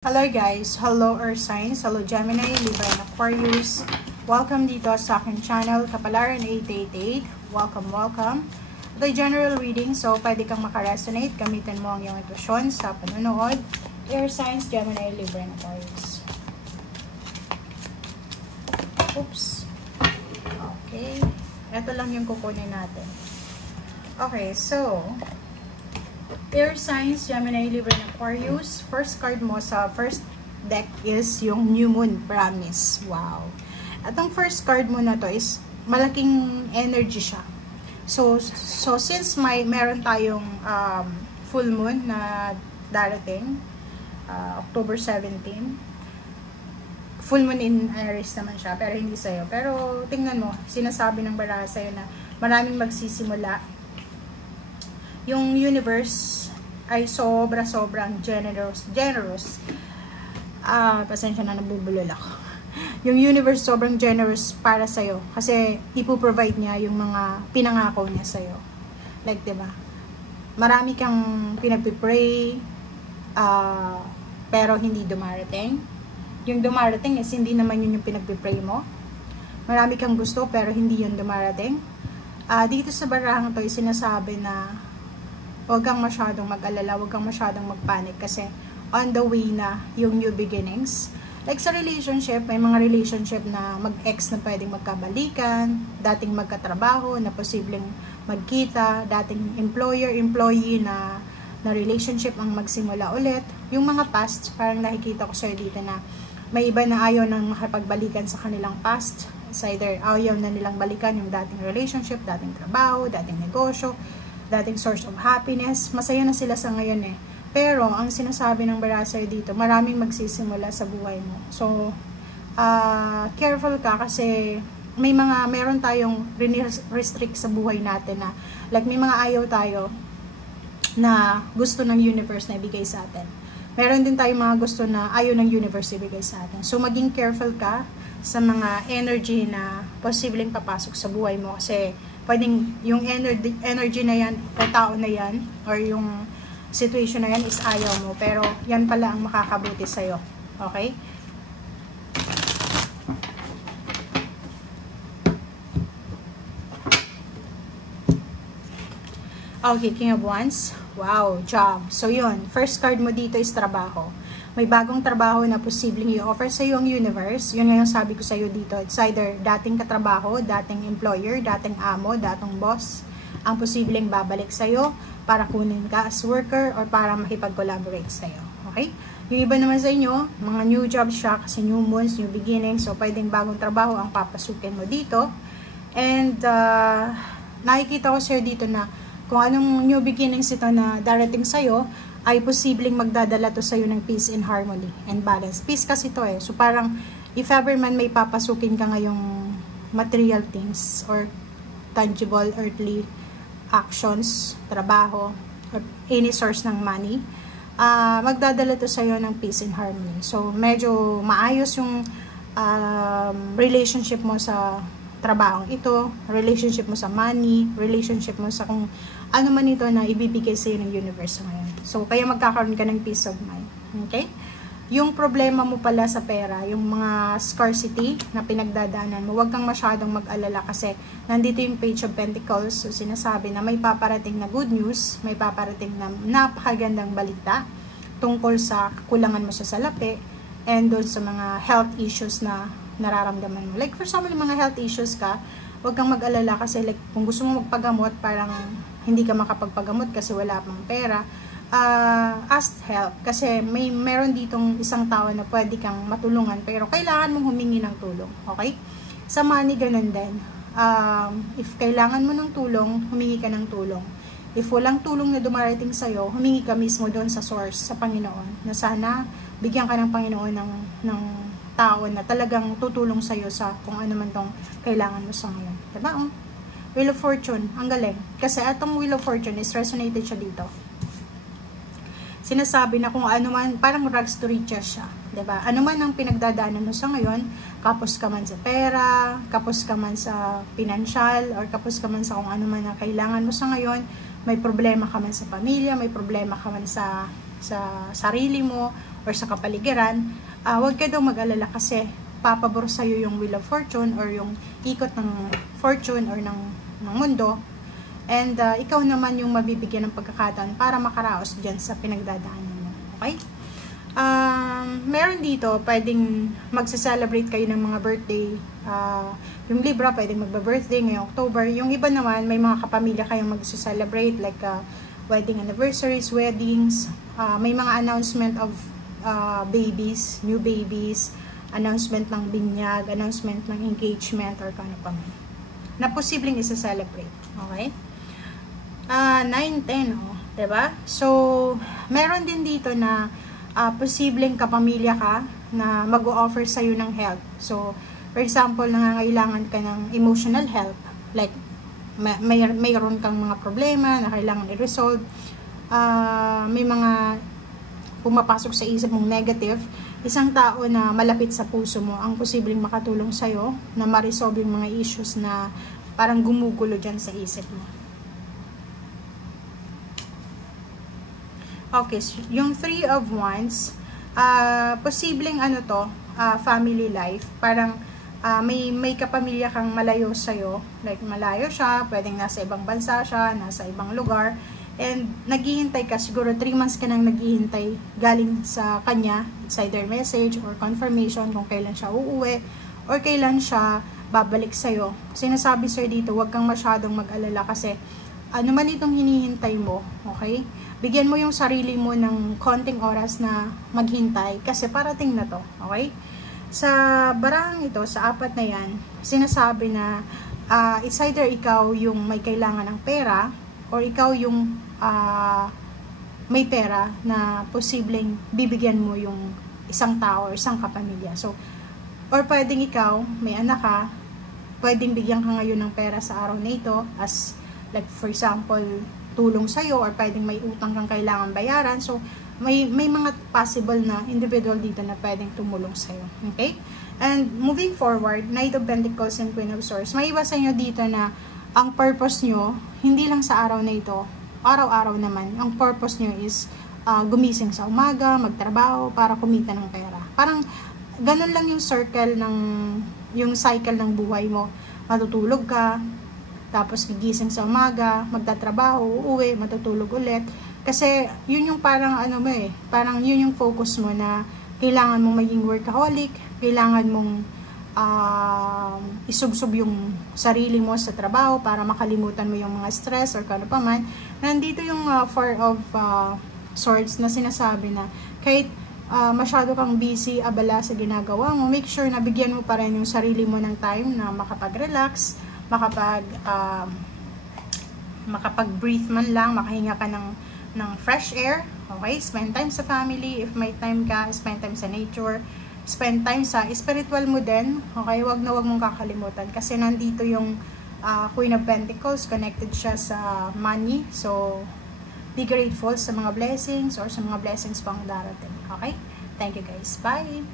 Hello guys, hello Earth Signs, hello Gemini, Libra and Aquarius. Welcome dito sa aking channel, Kapalaran 888. Welcome. Ito ay general reading, so pwede kang makaresonate. Gamitin mo ang iyong intuition sa panonood. Air Signs, Gemini, Libra and Aquarius. Oops. Okay. Ito lang yung kukunin natin. Okay, so Air Signs, Gemini, Libra, and Aquarius. First card mo sa first deck is yung New Moon Promise. Wow. At ang first card mo na to is malaking energy siya. So since meron tayong full moon na darating, October 17, full moon in Aries naman siya, pero hindi sa'yo. Pero tingnan mo, sinasabi ng baraha sa'yo na maraming magsisimula. Yung universe ay sobrang generous. Pasensya na, nabubulol ako. Yung universe sobrang generous para sa'yo. Kasi ipoprovide niya yung mga pinangako niya sa'yo. Like, diba? Marami kang pinagpipray, pero hindi dumarating. Yung dumarating is hindi naman yun yung pinagpipray mo. Marami kang gusto, pero hindi yun dumarating. Dito sa barahang to, sinasabi na huwag kang masyadong mag-alala, huwag kang masyadong mag-panic kasi on the way na yung new beginnings. Like sa relationship, may mga relationship na mag-ex na pwedeng magkabalikan, dating magkatrabaho na posibleng magkita, dating employer-employee na relationship ang magsimula ulit. Yung mga past, parang nakikita ko sa'yo dito na may iba na ayaw nang makipagbalikan sa kanilang past. It's either ayaw na nilang balikan yung dating relationship, dating trabaho, dating negosyo, dating source of happiness. Masaya na sila sa ngayon eh. Pero, ang sinasabi ng baraha dito, maraming magsisimula sa buhay mo. So, careful ka kasi meron tayong restrict sa buhay natin na, like may mga ayaw tayo na gusto ng universe na ibigay sa atin. Meron din tayong mga gusto na ayaw ng universe ibigay sa atin. So, maging careful ka sa mga energy na posibleng papasok sa buhay mo kasi pwedeng yung energy na yan o tao na yan or yung situation na yan is ayaw mo, pero yan pala ang makakabuti sa'yo. Okay? Okay, King of Wands. Wow, job. So yun, first card mo dito is trabaho. May bagong trabaho na posibleng i-offer sa iyo ang universe. Yun nga yung sabi ko sa iyo dito. It's either dating katrabaho, dating employer, dating amo, dating boss, ang posibleng babalik sa iyo para kunin ka as worker or para makipag-collaborate sa iyo. Okay? Yung iba naman sa inyo, mga new job siya kasi new moons, new beginnings. So, pwedeng bagong trabaho ang papasukin mo dito. And, nakikita ko sa iyo dito na kung anong new beginnings ito na darating sa iyo, ay posibleng magdadala to sa'yo ng peace and harmony and balance. Peace kasi to eh. So parang, if ever man may papasukin ka ngayong material things or tangible earthly actions, trabaho, or any source ng money, magdadala to sa'yo ng peace and harmony. So medyo maayos yung relationship mo sa trabaho ito, relationship mo sa money, relationship mo sa kung ano man ito na ibibigay sa iyo ng universe ngayon. So, kaya magkakaroon ka ng peace of mind. Okay? Yung problema mo pala sa pera, yung mga scarcity na pinagdadaanan mo, huwag kang masyadong mag-alala kasi nandito yung Page of Pentacles. So, sinasabi na may paparating na good news, may paparating na napakagandang balita tungkol sa kakulangan mo sa salapi and doon sa mga health issues na nararamdaman mo. Like, for example, mga health issues ka, huwag kang mag-alala kasi like, kung gusto mo magpagamot, parang hindi ka makapagpagamot kasi wala pang pera, ask help. Kasi meron ditong isang tao na pwede kang matulungan, pero kailangan mong humingi ng tulong. Okay? Sa money, ganun din. If kailangan mo ng tulong, humingi ka ng tulong. If walang tulong na dumarating sa'yo, humingi ka mismo doon sa source, sa Panginoon, na sana bigyan ka ng Panginoon ng tao na talagang tutulong sa'yo sa kung ano man tong kailangan mo sa ngayon. Diba? Wheel of Fortune, ang galing. Kasi atong Wheel of Fortune is resonated siya dito. Sinasabi na kung ano man, parang rags to riches siya. Diba? Ano man ang pinagdadaanan mo sa ngayon, kapos ka man sa pera, kapos ka man sa financial, or kapos ka man sa kung ano man ang kailangan mo sa ngayon, may problema ka man sa pamilya, may problema ka man sa sarili mo, or sa kapaligiran, huwag ka daw mag-alala kasi papabor sa'yo yung Wheel of Fortune or yung ikot ng fortune or ng mundo. And ikaw naman yung mabibigyan ng pagkakataon para makaraos dyan sa pinagdadaanan mo. Okay? Meron dito, pwedeng magsa-celebrate kayo ng mga birthday. Yung Libra, pwedeng magba-birthday ngayong October. Yung iba naman, may mga kapamilya kayong magsa-celebrate like wedding anniversaries, weddings. May mga announcement of babies, new babies, announcement ng binyag, announcement ng engagement, or kano pa man, na posibleng isa-celebrate. Okay? 9-10, diba? So, meron din dito na posibleng kapamilya ka na mag-o-offer sa'yo ng help. So, for example, nangangailangan ka ng emotional help. Like, mayroon kang mga problema na kailangan i-resolve. May mga pumapasok sa isip mong negative. Isang tao na malapit sa puso mo ang posibleng makatulong sa'yo na ma-resolve yung mga issues na parang gumugulo dyan sa isip mo. Okay, so yung 3 of Wands, posibleng family life. Parang may kapamilya kang malayo sa'yo. Like malayo siya, pwedeng nasa ibang bansa siya, nasa ibang lugar. And naghihintay ka, siguro 3 months ka nang naghihintay galing sa kanya. It's either message or confirmation kung kailan siya uuwi or kailan siya babalik sa'yo. Sinasabi sir dito, huwag kang masyadong mag-alala kasi ano man itong hinihintay mo, okay? Bigyan mo yung sarili mo ng konting oras na maghintay kasi parating na to, okay? Sa barang ito, sa 4 na yan, sinasabi na it's either ikaw yung may kailangan ng pera or ikaw yung may pera na posibleng bibigyan mo yung isang tao or isang kapamilya. So, or pwedeng ikaw, may anak ka, pwedeng bigyan ka ngayon ng pera sa araw na ito as like for example, tulong sa'yo or pwedeng may utang kang kailangan bayaran. So, may mga possible na individual dito na pwedeng tumulong sa'yo. Okay? And moving forward, Knight of Pentacles and Queen of Swords, may iba sa inyo dito na ang purpose nyo, hindi lang sa araw na ito, araw-araw naman, ang purpose nyo is gumising sa umaga, magtrabaho, para kumita ng pera. Parang, ganun lang yung circle yung cycle ng buhay mo. Matutulog ka, tapos gigising sa umaga, magtatrabaho, uuwi, matutulog ulit. Kasi, yun yung parang parang yun yung focus mo na kailangan mong maging workaholic, kailangan mong isubsob yung sarili mo sa trabaho para makalimutan mo yung mga stress or kano pa man. Nandito yung 4 of Swords na sinasabi na kahit masyado kang busy, abala sa ginagawa mo, make sure na bigyan mo pa rin yung sarili mo ng time na makapag-relax, makapag-breathe man lang, makahinga ka ng fresh air. Okay? Spend time sa family. If may time ka, spend time sa nature. Spend time sa spiritual mo din. Okay? Wag mong kakalimutan. Kasi nandito yung Queen of Pentacles. Connected siya sa money. So, be grateful sa mga blessings or sa mga blessings pang darating. Okay? Thank you guys. Bye!